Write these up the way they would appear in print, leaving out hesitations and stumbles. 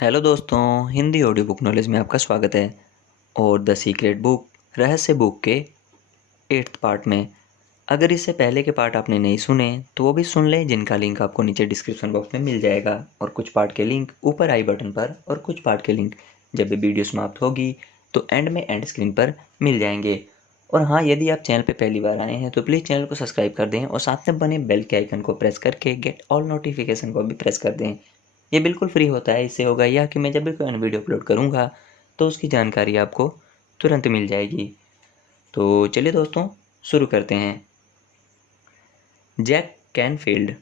Hello दोस्तों, Hindi audio book knowledge में आपका स्वागत है। और द सीक्रेट बुक रहस्य बुक के 8th पार्ट में अगर इससे पहले के पार्ट आपने नहीं सुने तो वो भी सुन लें, जिनका लिंक आपको नीचे डिस्क्रिप्शन बॉक्स में मिल जाएगा। और कुछ पार्ट के लिंक ऊपर आई बटन पर और कुछ पार्ट के लिंक जब भी वीडियो समाप्त होगी तो एंड स्क्रीन पर मिल जाएंगे। और हाँ, यदि आप चैनल पर पहली बार आए हैं तो प्लीज़ चैनल को सब्सक्राइब कर दें और साथ में बने बेल के आइकन को प्रेस करके गेट ऑल नोटिफिकेशन को भी प्रेस कर दें। ये बिल्कुल फ्री होता है। इससे होगा यह कि मैं जब भी कोई वीडियो अपलोड करूँगा तो उसकी जानकारी आपको तुरंत मिल जाएगी। तो चलिए दोस्तों, शुरू करते हैं। Jack Canfield.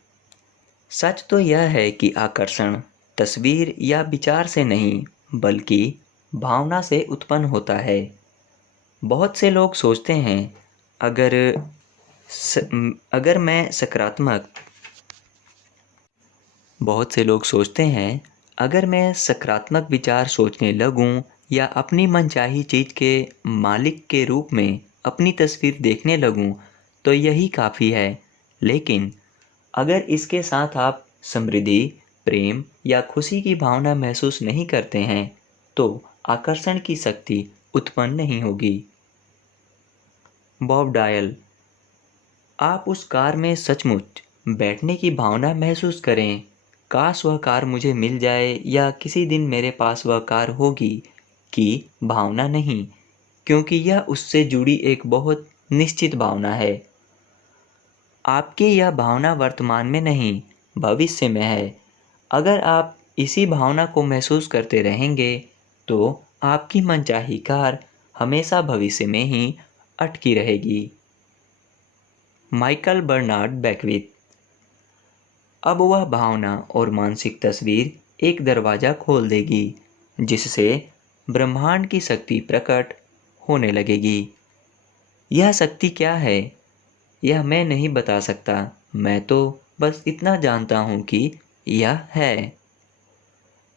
सच तो यह है कि आकर्षण तस्वीर या विचार से नहीं बल्कि भावना से उत्पन्न होता है। बहुत से लोग सोचते हैं अगर अगर मैं सकारात्मक बहुत से लोग सोचते हैं अगर मैं सकारात्मक विचार सोचने लगूं या अपनी मनचाही चीज़ के मालिक के रूप में अपनी तस्वीर देखने लगूं तो यही काफ़ी है। लेकिन अगर इसके साथ आप समृद्धि, प्रेम या खुशी की भावना महसूस नहीं करते हैं तो आकर्षण की शक्ति उत्पन्न नहीं होगी। Bob dial. आप उस कार में सचमुच बैठने की भावना महसूस करें। काश वह कार मुझे मिल जाए या किसी दिन मेरे पास वह कार होगी की भावना नहीं, क्योंकि यह उससे जुड़ी एक बहुत निश्चित भावना है। आपकी यह भावना वर्तमान में नहीं, भविष्य में है। अगर आप इसी भावना को महसूस करते रहेंगे तो आपकी मनचाही कार हमेशा भविष्य में ही अटकी रहेगी। Michael Bernard Beckwith. अब वह भावना और मानसिक तस्वीर एक दरवाज़ा खोल देगी जिससे ब्रह्मांड की शक्ति प्रकट होने लगेगी। यह शक्ति क्या है यह मैं नहीं बता सकता, मैं तो बस इतना जानता हूँ कि यह है।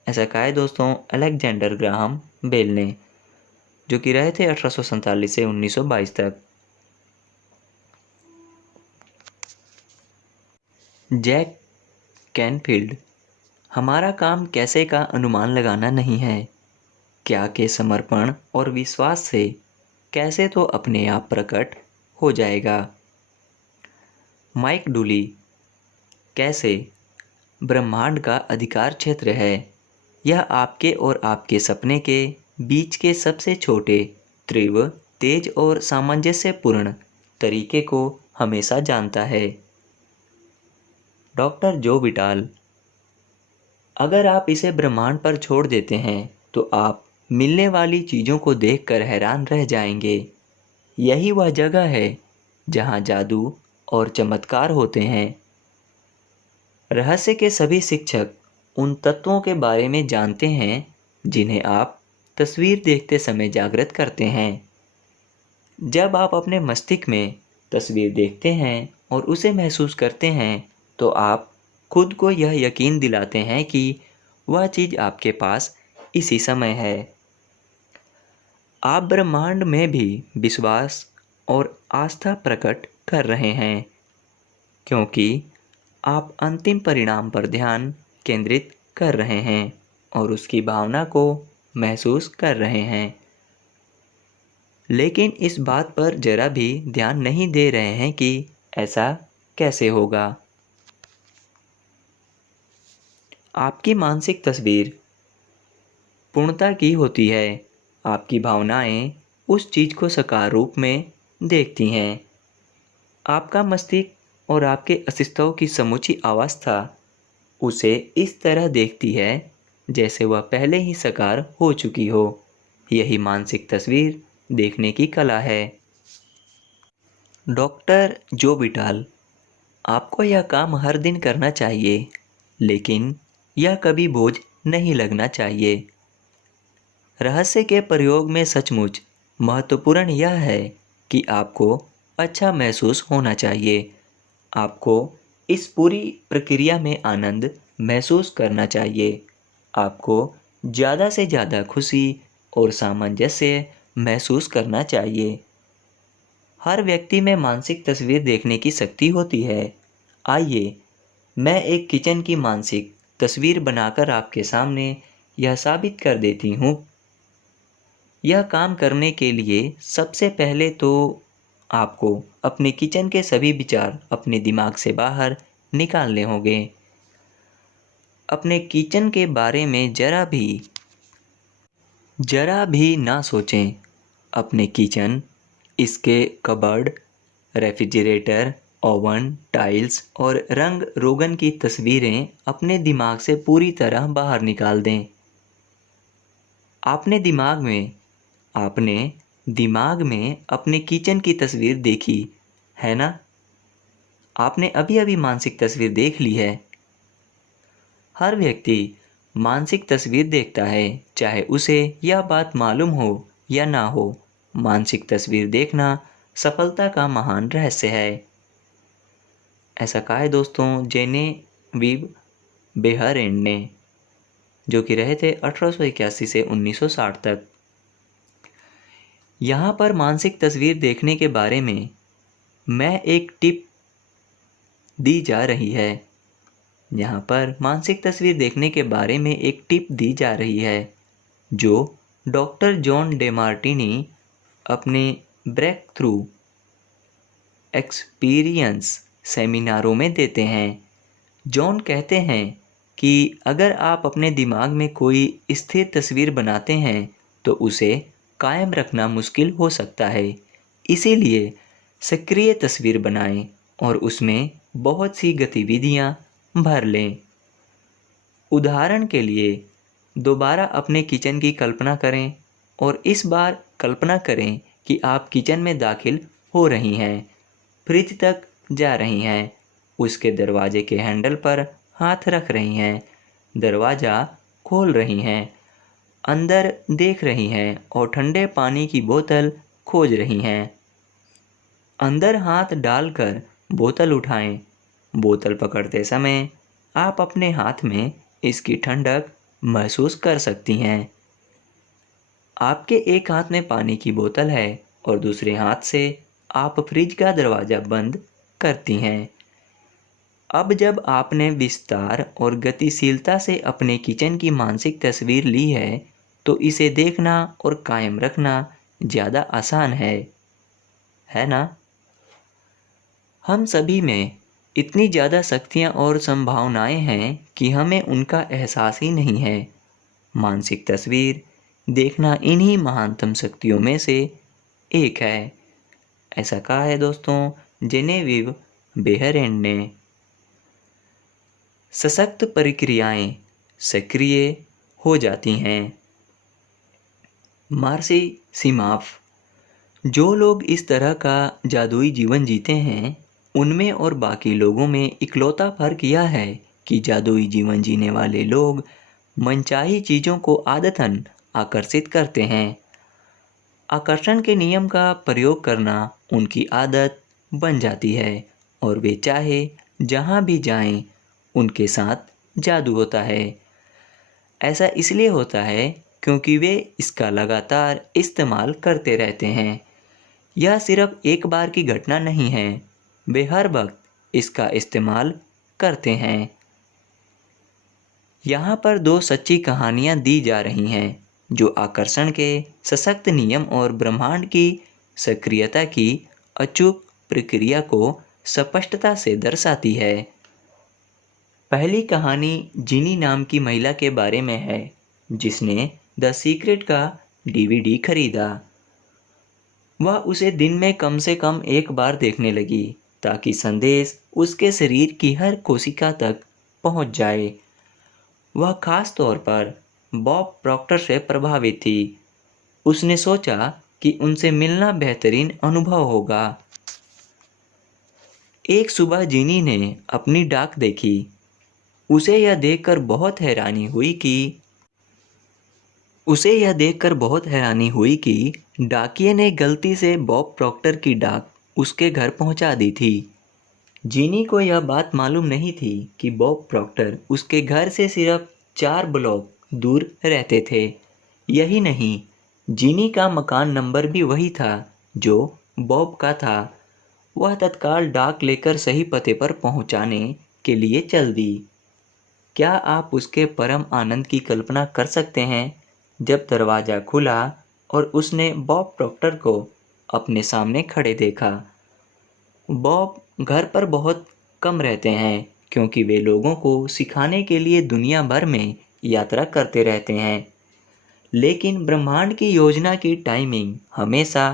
ऐसा कहा है दोस्तों अलेक्जेंडर ग्राहम बेल ने, जो कि रहे थे 1847 से 1922 तक। Jack Canfield. हमारा काम कैसे का अनुमान लगाना नहीं है, क्या के समर्पण और विश्वास से कैसे तो अपने आप प्रकट हो जाएगा। Mike Dooley. कैसे ब्रह्मांड का अधिकार क्षेत्र है, यह आपके और आपके सपने के बीच के सबसे छोटे, तीव्र, तेज और सामंजस्यपूर्ण तरीके को हमेशा जानता है। डॉक्टर जो विटाल। अगर आप इसे ब्रह्मांड पर छोड़ देते हैं तो आप मिलने वाली चीज़ों को देखकर हैरान रह जाएंगे। यही वह जगह है जहां जादू और चमत्कार होते हैं। रहस्य के सभी शिक्षक उन तत्वों के बारे में जानते हैं जिन्हें आप तस्वीर देखते समय जागृत करते हैं। जब आप अपने मस्तिष्क में तस्वीर देखते हैं और उसे महसूस करते हैं तो आप खुद को यह यकीन दिलाते हैं कि वह चीज़ आपके पास इसी समय है। आप ब्रह्मांड में भी विश्वास और आस्था प्रकट कर रहे हैं क्योंकि आप अंतिम परिणाम पर ध्यान केंद्रित कर रहे हैं और उसकी भावना को महसूस कर रहे हैं। लेकिन इस बात पर जरा भी ध्यान नहीं दे रहे हैं कि ऐसा कैसे होगा। आपकी मानसिक तस्वीर पूर्णता की होती है। आपकी भावनाएं उस चीज़ को साकार रूप में देखती हैं। आपका मस्तिष्क और आपके अस्तित्व की समूची अवस्था उसे इस तरह देखती है जैसे वह पहले ही साकार हो चुकी हो। यही मानसिक तस्वीर देखने की कला है। डॉक्टर जो विटाल। आपको यह काम हर दिन करना चाहिए, लेकिन यह कभी बोझ नहीं लगना चाहिए। रहस्य के प्रयोग में सचमुच महत्वपूर्ण यह है कि आपको अच्छा महसूस होना चाहिए। आपको इस पूरी प्रक्रिया में आनंद महसूस करना चाहिए। आपको ज़्यादा से ज़्यादा खुशी और सामंजस्य महसूस करना चाहिए। हर व्यक्ति में मानसिक तस्वीर देखने की शक्ति होती है। आइए मैं एक किचन की मानसिक तस्वीर बनाकर आपके सामने यह साबित कर देती हूँ। यह काम करने के लिए सबसे पहले तो आपको अपने किचन के सभी विचार अपने दिमाग से बाहर निकालने होंगे। अपने किचन के बारे में जरा भी ना सोचें। अपने किचन, इसके कबर्ड, रेफ्रिजरेटर, ओवन, टाइल्स और रंग रोगन की तस्वीरें अपने दिमाग से पूरी तरह बाहर निकाल दें। आपने दिमाग में अपने किचन की तस्वीर देखी है ना? आपने अभी अभी मानसिक तस्वीर देख ली है। हर व्यक्ति मानसिक तस्वीर देखता है, चाहे उसे यह बात मालूम हो या ना हो। मानसिक तस्वीर देखना सफलता का महान रहस्य है। ऐसा कहा है दोस्तों जेनेविव बेहरेंड ने, जो कि रहे थे 1881 से 1960 तक। यहाँ पर मानसिक तस्वीर देखने के बारे में मैं एक टिप दी जा रही है। यहाँ पर मानसिक तस्वीर देखने के बारे में एक टिप दी जा रही है जो डॉक्टर जॉन डेमार्टिनी अपने ब्रेक थ्रू एक्सपीरियंस सेमिनारों में देते हैं। जॉन कहते हैं कि अगर आप अपने दिमाग में कोई स्थिर तस्वीर बनाते हैं तो उसे कायम रखना मुश्किल हो सकता है। इसीलिए सक्रिय तस्वीर बनाएं और उसमें बहुत सी गतिविधियां भर लें। उदाहरण के लिए दोबारा अपने किचन की कल्पना करें और इस बार कल्पना करें कि आप किचन में दाखिल हो रही हैं, फ्रिज तक जा रही हैं, उसके दरवाजे के हैंडल पर हाथ रख रही हैं, दरवाज़ा खोल रही हैं, अंदर देख रही हैं और ठंडे पानी की बोतल खोज रही हैं। अंदर हाथ डालकर बोतल उठाएं। बोतल पकड़ते समय आप अपने हाथ में इसकी ठंडक महसूस कर सकती हैं। आपके एक हाथ में पानी की बोतल है और दूसरे हाथ से आप फ्रिज का दरवाज़ा बंद करती हैं। अब जब आपने विस्तार और गतिशीलता से अपने किचन की मानसिक तस्वीर ली है तो इसे देखना और कायम रखना ज़्यादा आसान है ना? हम सभी में इतनी ज़्यादा शक्तियाँ और संभावनाएं हैं कि हमें उनका एहसास ही नहीं है। मानसिक तस्वीर देखना इन्हीं महानतम शक्तियों में से एक है। ऐसा कहा है दोस्तों जेनेविव बेहरेंड ने। सशक्त प्रक्रियाएं सक्रिय हो जाती हैं। मार्सी सिमाफ। जो लोग इस तरह का जादुई जीवन जीते हैं उनमें और बाकी लोगों में इकलौता फर्क यह है कि जादुई जीवन जीने वाले लोग मनचाही चीज़ों को आदतन आकर्षित करते हैं। आकर्षण के नियम का प्रयोग करना उनकी आदत बन जाती है और वे चाहे जहाँ भी जाएं उनके साथ जादू होता है। ऐसा इसलिए होता है क्योंकि वे इसका लगातार इस्तेमाल करते रहते हैं। यह सिर्फ एक बार की घटना नहीं है, वे हर वक्त इसका इस्तेमाल करते हैं। यहाँ पर दो सच्ची कहानियाँ दी जा रही हैं जो आकर्षण के सशक्त नियम और ब्रह्मांड की सक्रियता की अचूक प्रक्रिया को स्पष्टता से दर्शाती है। पहली कहानी जिनी नाम की महिला के बारे में है जिसने द सीक्रेट का डीवीडी खरीदा। वह उसे दिन में कम से कम एक बार देखने लगी ताकि संदेश उसके शरीर की हर कोशिका तक पहुंच जाए। वह खास तौर पर बॉब प्रॉक्टर से प्रभावित थी। उसने सोचा कि उनसे मिलना बेहतरीन अनुभव होगा। एक सुबह जिनी ने अपनी डाक देखी। उसे यह देखकर बहुत हैरानी हुई कि डाकिये ने गलती से बॉब प्रॉक्टर की डाक उसके घर पहुंचा दी थी। जिनी को यह बात मालूम नहीं थी कि बॉब प्रॉक्टर उसके घर से सिर्फ 4 ब्लॉक दूर रहते थे। यही नहीं, जिनी का मकान नंबर भी वही था जो बॉब का था। वह तत्काल डाक लेकर सही पते पर पहुंचाने के लिए चल दी। क्या आप उसके परम आनंद की कल्पना कर सकते हैं जब दरवाज़ा खुला और उसने बॉब प्रॉक्टर को अपने सामने खड़े देखा। बॉब घर पर बहुत कम रहते हैं क्योंकि वे लोगों को सिखाने के लिए दुनिया भर में यात्रा करते रहते हैं। लेकिन ब्रह्मांड की योजना की टाइमिंग हमेशा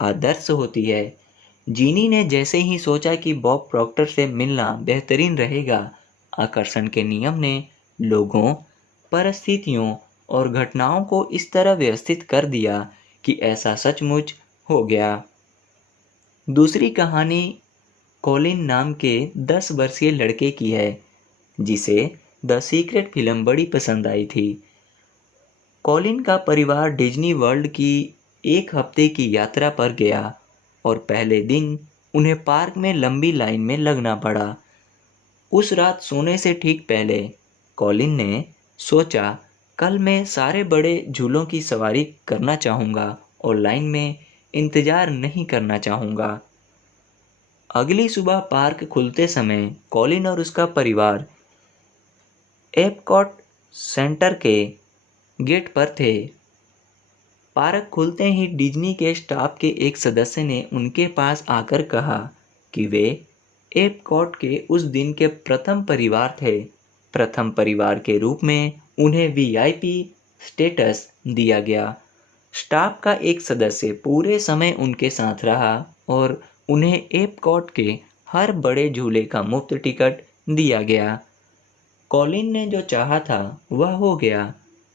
आदर्श होती है। जीनी ने जैसे ही सोचा कि बॉब प्रॉक्टर से मिलना बेहतरीन रहेगा, आकर्षण के नियम ने लोगों, परिस्थितियों और घटनाओं को इस तरह व्यवस्थित कर दिया कि ऐसा सचमुच हो गया। दूसरी कहानी कॉलिन नाम के 10 वर्षीय लड़के की है जिसे द सीक्रेट फिल्म बड़ी पसंद आई थी। कॉलिन का परिवार डिज्नी वर्ल्ड की एक हफ्ते की यात्रा पर गया और पहले दिन उन्हें पार्क में लंबी लाइन में लगना पड़ा। उस रात सोने से ठीक पहले कॉलिन ने सोचा, कल मैं सारे बड़े झूलों की सवारी करना चाहूँगा और लाइन में इंतज़ार नहीं करना चाहूँगा। अगली सुबह पार्क खुलते समय कॉलिन और उसका परिवार एपकॉट सेंटर के गेट पर थे। पार्क खुलते ही डिज्नी के स्टाफ के एक सदस्य ने उनके पास आकर कहा कि वे एपकॉट के उस दिन के प्रथम परिवार थे। प्रथम परिवार के रूप में उन्हें वीआईपी स्टेटस दिया गया। स्टाफ का एक सदस्य पूरे समय उनके साथ रहा और उन्हें एपकॉट के हर बड़े झूले का मुफ्त टिकट दिया गया। कॉलिन ने जो चाहा था वह हो गया,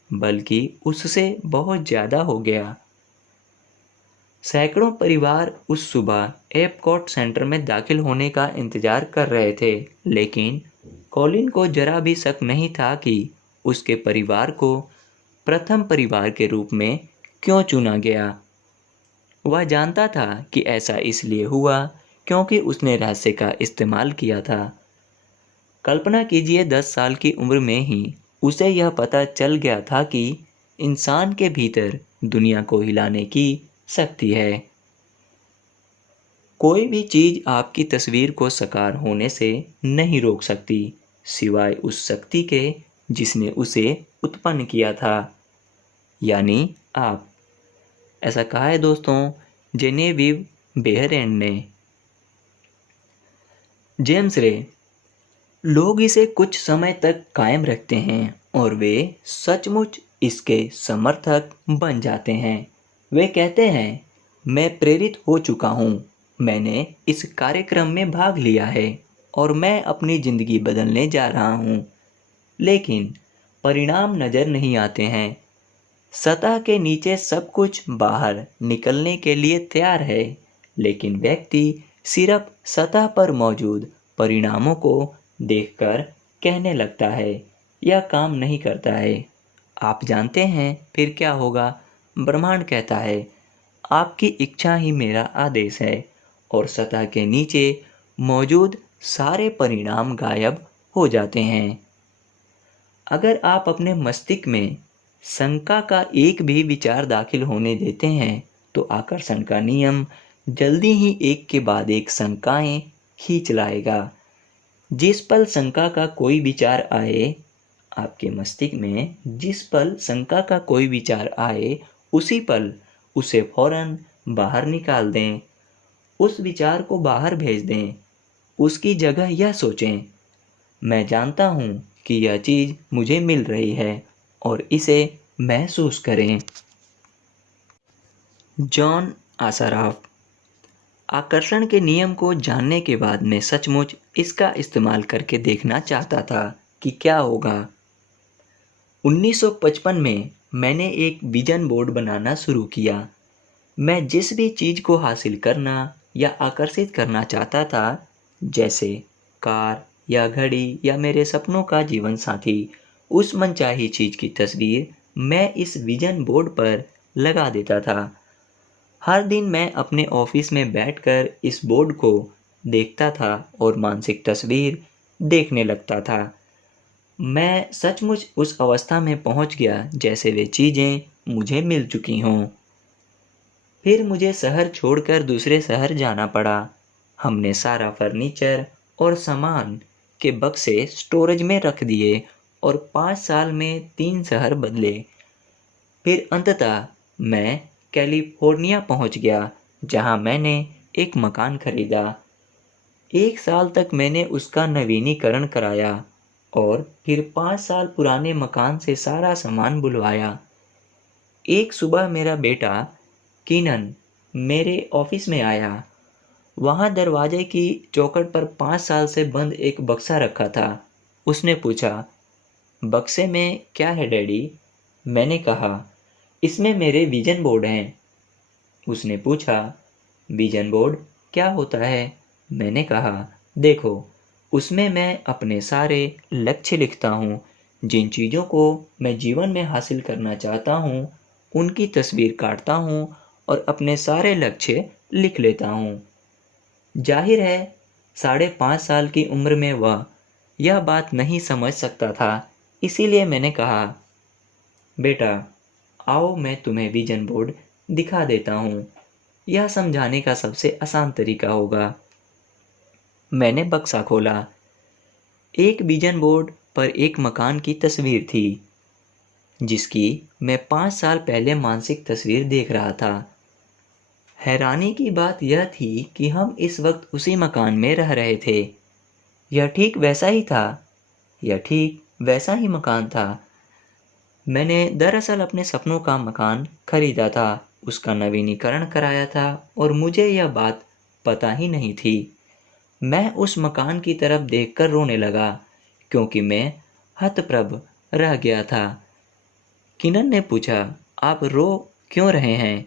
बल्कि उससे बहुत ज़्यादा हो गया। सैकड़ों परिवार उस सुबह एपकॉट सेंटर में दाखिल होने का इंतजार कर रहे थे, लेकिन कॉलिन को जरा भी शक नहीं था कि उसके परिवार को प्रथम परिवार के रूप में क्यों चुना गया। वह जानता था कि ऐसा इसलिए हुआ क्योंकि उसने रहस्य का इस्तेमाल किया था। कल्पना कीजिए 10 साल की उम्र में ही उसे यह पता चल गया था कि इंसान के भीतर दुनिया को हिलाने की शक्ति है। कोई भी चीज़ आपकी तस्वीर को साकार होने से नहीं रोक सकती, सिवाय उस शक्ति के जिसने उसे उत्पन्न किया था, यानी आप। ऐसा कहा है दोस्तों जेनेविव बेहरेंड ने। जेम्स रे, लोग इसे कुछ समय तक कायम रखते हैं और वे सचमुच इसके समर्थक बन जाते हैं। वे कहते हैं, मैं प्रेरित हो चुका हूँ, मैंने इस कार्यक्रम में भाग लिया है और मैं अपनी ज़िंदगी बदलने जा रहा हूँ। लेकिन परिणाम नज़र नहीं आते हैं। सतह के नीचे सब कुछ बाहर निकलने के लिए तैयार है, लेकिन व्यक्ति सिर्फ सतह पर मौजूद परिणामों को देखकर कहने लगता है, यह काम नहीं करता है। आप जानते हैं फिर क्या होगा? ब्रह्मांड कहता है, आपकी इच्छा ही मेरा आदेश है, और सतह के नीचे मौजूद सारे परिणाम गायब हो जाते हैं। अगर आप अपने मस्तिष्क में शंका का एक भी विचार दाखिल होने देते हैं, तो आकर्षण का नियम जल्दी ही एक के बाद एक शंकाएं खींच लाएगा। जिस पल शंका का कोई विचार आए, आपके मस्तिष्क में जिस पल शंका का कोई विचार आए, उसी पल उसे फौरन बाहर निकाल दें। उस विचार को बाहर भेज दें। उसकी जगह यह सोचें, मैं जानता हूँ कि यह चीज़ मुझे मिल रही है, और इसे महसूस करें। जॉन आसाराफ। आकर्षण के नियम को जानने के बाद मैं सचमुच इसका इस्तेमाल करके देखना चाहता था कि क्या होगा। 1955 में मैंने एक विजन बोर्ड बनाना शुरू किया। मैं जिस भी चीज़ को हासिल करना या आकर्षित करना चाहता था, जैसे कार या घड़ी या मेरे सपनों का जीवन साथी, उस मनचाही चीज़ की तस्वीर मैं इस विजन बोर्ड पर लगा देता था। हर दिन मैं अपने ऑफिस में बैठकर इस बोर्ड को देखता था और मानसिक तस्वीर देखने लगता था। मैं सचमुच उस अवस्था में पहुंच गया जैसे वे चीज़ें मुझे मिल चुकी हों। फिर मुझे शहर छोड़कर दूसरे शहर जाना पड़ा। हमने सारा फर्नीचर और सामान के बक्से स्टोरेज में रख दिए और 5 साल में 3 शहर बदले। फिर अंततः मैं कैलिफोर्निया पहुंच गया, जहां मैंने एक मकान खरीदा। 1 साल तक मैंने उसका नवीनीकरण कराया और फिर 5 साल पुराने मकान से सारा सामान बुलवाया। एक सुबह मेरा बेटा कीनन मेरे ऑफिस में आया। वहाँ दरवाजे की चौखट पर 5 साल से बंद एक बक्सा रखा था। उसने पूछा, बक्से में क्या है डैडी? मैंने कहा, इसमें मेरे विजन बोर्ड हैं। उसने पूछा, विजन बोर्ड क्या होता है? मैंने कहा, देखो, उसमें मैं अपने सारे लक्ष्य लिखता हूँ। जिन चीज़ों को मैं जीवन में हासिल करना चाहता हूँ उनकी तस्वीर काटता हूँ और अपने सारे लक्ष्य लिख लेता हूँ। जाहिर है 5.5 साल की उम्र में वह यह बात नहीं समझ सकता था, इसीलिए मैंने कहा, बेटा आओ मैं तुम्हें विजन बोर्ड दिखा देता हूँ। यह समझाने का सबसे आसान तरीका होगा। मैंने बक्सा खोला। एक विजन बोर्ड पर एक मकान की तस्वीर थी, जिसकी मैं 5 साल पहले मानसिक तस्वीर देख रहा था। हैरानी की बात यह थी कि हम इस वक्त उसी मकान में रह रहे थे। यह ठीक वैसा ही था। यह ठीक वैसा ही मकान था। मैंने दरअसल अपने सपनों का मकान खरीदा था, उसका नवीनीकरण कराया था और मुझे यह बात पता ही नहीं थी। मैं उस मकान की तरफ देखकर रोने लगा, क्योंकि मैं हतप्रभ रह गया था। किनन ने पूछा, आप रो क्यों रहे हैं?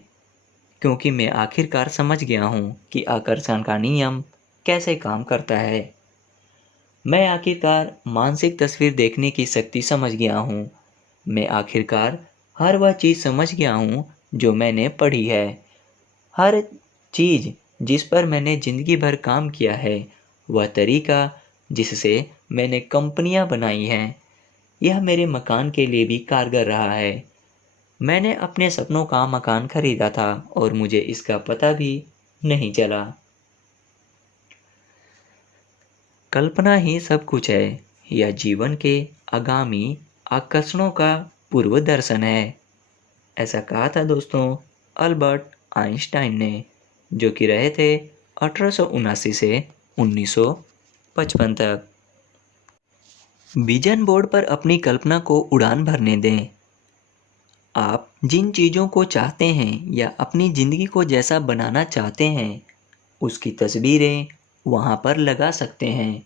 क्योंकि मैं आखिरकार समझ गया हूँ कि आकर्षण का नियम कैसे काम करता है। मैं आखिरकार मानसिक तस्वीर देखने की शक्ति समझ गया हूँ। मैं आखिरकार हर वह चीज़ समझ गया हूँ जो मैंने पढ़ी है। हर चीज़ जिस पर मैंने ज़िंदगी भर काम किया है, वह तरीका जिससे मैंने कंपनियां बनाई हैं, यह मेरे मकान के लिए भी कारगर रहा है। मैंने अपने सपनों का मकान खरीदा था और मुझे इसका पता भी नहीं चला। कल्पना ही सब कुछ है। यह जीवन के आगामी आकर्षणों का पूर्व दर्शन है। ऐसा कहा था दोस्तों अल्बर्ट आइंस्टाइन ने, जो कि रहे थे 1879 से 1955 तक। विजन बोर्ड पर अपनी कल्पना को उड़ान भरने दें। आप जिन चीज़ों को चाहते हैं या अपनी ज़िंदगी को जैसा बनाना चाहते हैं, उसकी तस्वीरें वहाँ पर लगा सकते हैं।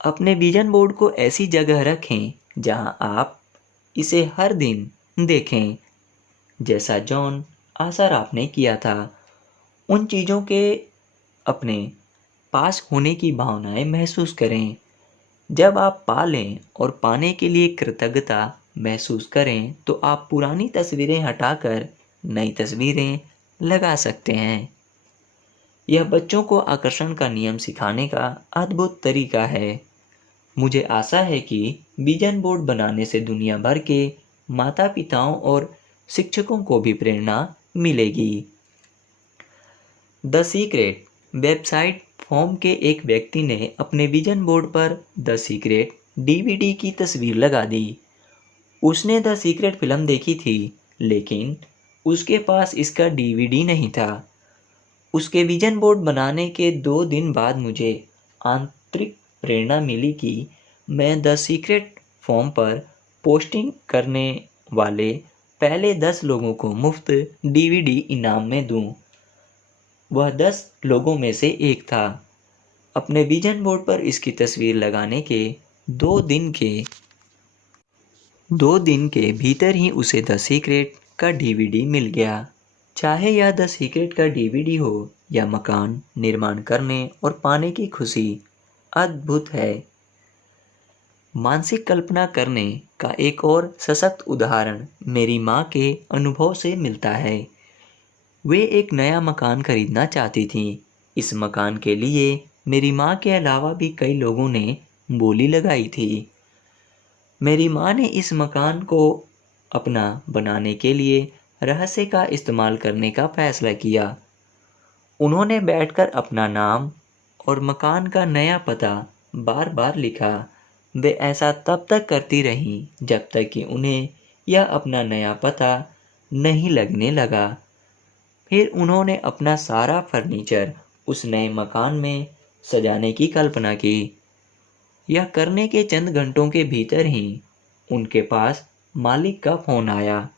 अपने विजन बोर्ड को ऐसी जगह रखें जहाँ आप इसे हर दिन देखें, जैसा जॉन आसराफ ने किया था। उन चीज़ों के अपने पास होने की भावनाएं महसूस करें। जब आप पालें और पाने के लिए कृतज्ञता महसूस करें, तो आप पुरानी तस्वीरें हटाकर नई तस्वीरें लगा सकते हैं। यह बच्चों को आकर्षण का नियम सिखाने का अद्भुत तरीका है। मुझे आशा है कि विजन बोर्ड बनाने से दुनिया भर के माता पिताओं और शिक्षकों को भी प्रेरणा मिलेगी। द सीक्रेट वेबसाइट फॉर्म के एक व्यक्ति ने अपने विजन बोर्ड पर द सीक्रेट डीवीडी की तस्वीर लगा दी। उसने द सीक्रेट फिल्म देखी थी, लेकिन उसके पास इसका डीवीडी नहीं था। उसके विजन बोर्ड बनाने के 2 दिन बाद मुझे आंतरिक प्रेरणा मिली कि मैं द सीक्रेट फॉर्म पर पोस्टिंग करने वाले पहले 10 लोगों को मुफ्त डीवीडी इनाम में दूं। वह 10 लोगों में से एक था। अपने विजन बोर्ड पर इसकी तस्वीर लगाने के 2 दिन के भीतर ही उसे द सीक्रेट का डीवीडी मिल गया। चाहे यह द सीक्रेट का डीवीडी हो या मकान निर्माण करने और पाने की खुशी, अद्भुत है। मानसिक कल्पना करने का एक और सशक्त उदाहरण मेरी माँ के अनुभव से मिलता है। वे एक नया मकान खरीदना चाहती थीं। इस मकान के लिए मेरी माँ के अलावा भी कई लोगों ने बोली लगाई थी। मेरी माँ ने इस मकान को अपना बनाने के लिए रहस्य का इस्तेमाल करने का फैसला किया। उन्होंने बैठकर अपना नाम और मकान का नया पता बार बार लिखा। वे ऐसा तब तक करती रहीं जब तक कि उन्हें यह अपना नया पता नहीं लगने लगा। फिर उन्होंने अपना सारा फर्नीचर उस नए मकान में सजाने की कल्पना की। यह करने के चंद घंटों के भीतर ही उनके पास मालिक का फोन आया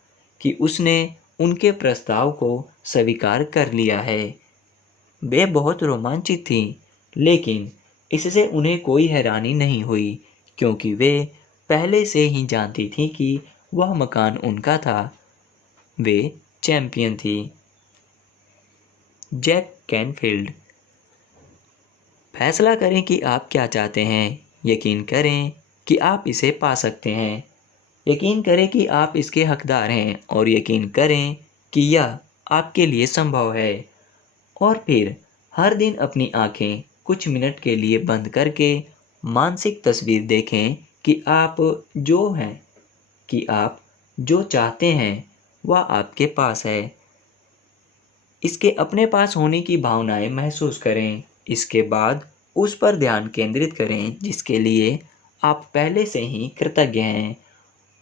कि उसने उनके प्रस्ताव को स्वीकार कर लिया है। वे बहुत रोमांचित थीं, लेकिन इससे उन्हें कोई हैरानी नहीं हुई, क्योंकि वे पहले से ही जानती थीं कि वह मकान उनका था। वे चैंपियन थी। Jack Canfield. फैसला करें कि आप क्या चाहते हैं। यकीन करें कि आप इसे पा सकते हैं। यकीन करें कि आप इसके हकदार हैं और यकीन करें कि यह आपके लिए संभव है। और फिर हर दिन अपनी आंखें कुछ मिनट के लिए बंद करके मानसिक तस्वीर देखें कि आप जो चाहते हैं वह आपके पास है। इसके अपने पास होने की भावनाएं महसूस करें। इसके बाद उस पर ध्यान केंद्रित करें जिसके लिए आप पहले से ही कृतज्ञ हैं,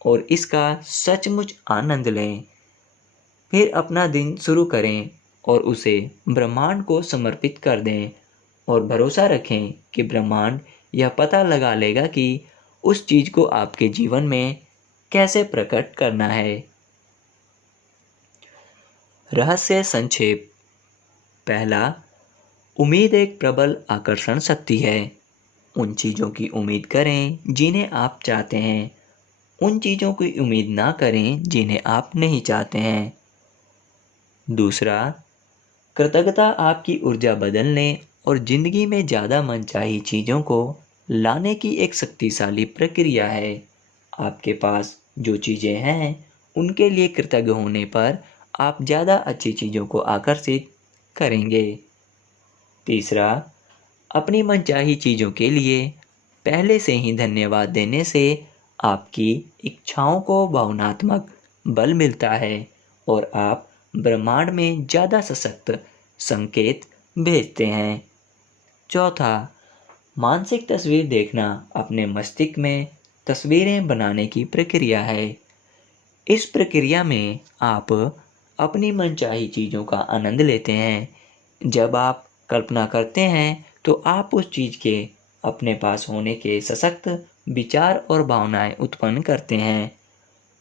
और इसका सचमुच आनंद लें। फिर अपना दिन शुरू करें और उसे ब्रह्मांड को समर्पित कर दें, और भरोसा रखें कि ब्रह्मांड यह पता लगा लेगा कि उस चीज़ को आपके जीवन में कैसे प्रकट करना है। रहस्य संक्षेप। पहला, उम्मीद एक प्रबल आकर्षण शक्ति है। उन चीज़ों की उम्मीद करें जिन्हें आप चाहते हैं। उन चीज़ों की उम्मीद ना करें जिन्हें आप नहीं चाहते हैं। दूसरा, कृतज्ञता आपकी ऊर्जा बदलने और ज़िंदगी में ज़्यादा मनचाही चीज़ों को लाने की एक शक्तिशाली प्रक्रिया है। आपके पास जो चीज़ें हैं उनके लिए कृतज्ञ होने पर आप ज़्यादा अच्छी चीज़ों को आकर्षित करेंगे। तीसरा, अपनी मनचाही चीज़ों के लिए पहले से ही धन्यवाद देने से आपकी इच्छाओं को भावनात्मक बल मिलता है और आप ब्रह्मांड में ज़्यादा सशक्त संकेत भेजते हैं। चौथा, मानसिक तस्वीर देखना अपने मस्तिष्क में तस्वीरें बनाने की प्रक्रिया है। इस प्रक्रिया में आप अपनी मनचाही चीज़ों का आनंद लेते हैं। जब आप कल्पना करते हैं तो आप उस चीज़ के अपने पास होने के सशक्त विचार और भावनाएं उत्पन्न करते हैं।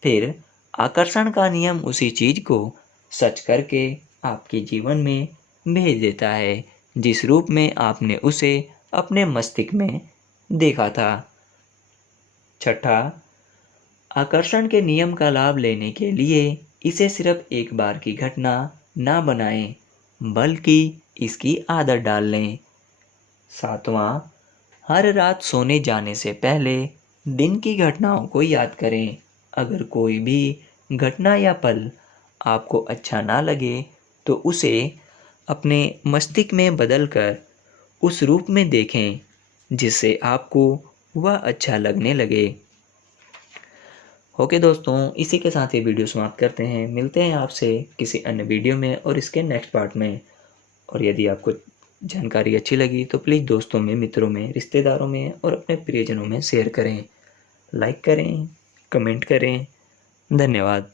फिर आकर्षण का नियम उसी चीज़ को सच करके आपके जीवन में भेज देता है जिस रूप में आपने उसे अपने मस्तिष्क में देखा था। छठा, आकर्षण के नियम का लाभ लेने के लिए इसे सिर्फ एक बार की घटना ना बनाएं, बल्कि इसकी आदत डाल लें। सातवां, हर रात सोने जाने से पहले दिन की घटनाओं को याद करें। अगर कोई भी घटना या पल आपको अच्छा ना लगे तो उसे अपने मस्तिष्क में बदलकर उस रूप में देखें जिससे आपको वह अच्छा लगने लगे। ओके दोस्तों, इसी के साथ ये वीडियो समाप्त करते हैं। मिलते हैं आपसे किसी अन्य वीडियो में और इसके नेक्स्ट पार्ट में। और यदि आपको जानकारी अच्छी लगी तो प्लीज़ दोस्तों में, मित्रों में, रिश्तेदारों में और अपने प्रियजनों में शेयर करें, लाइक करें, कमेंट करें। धन्यवाद।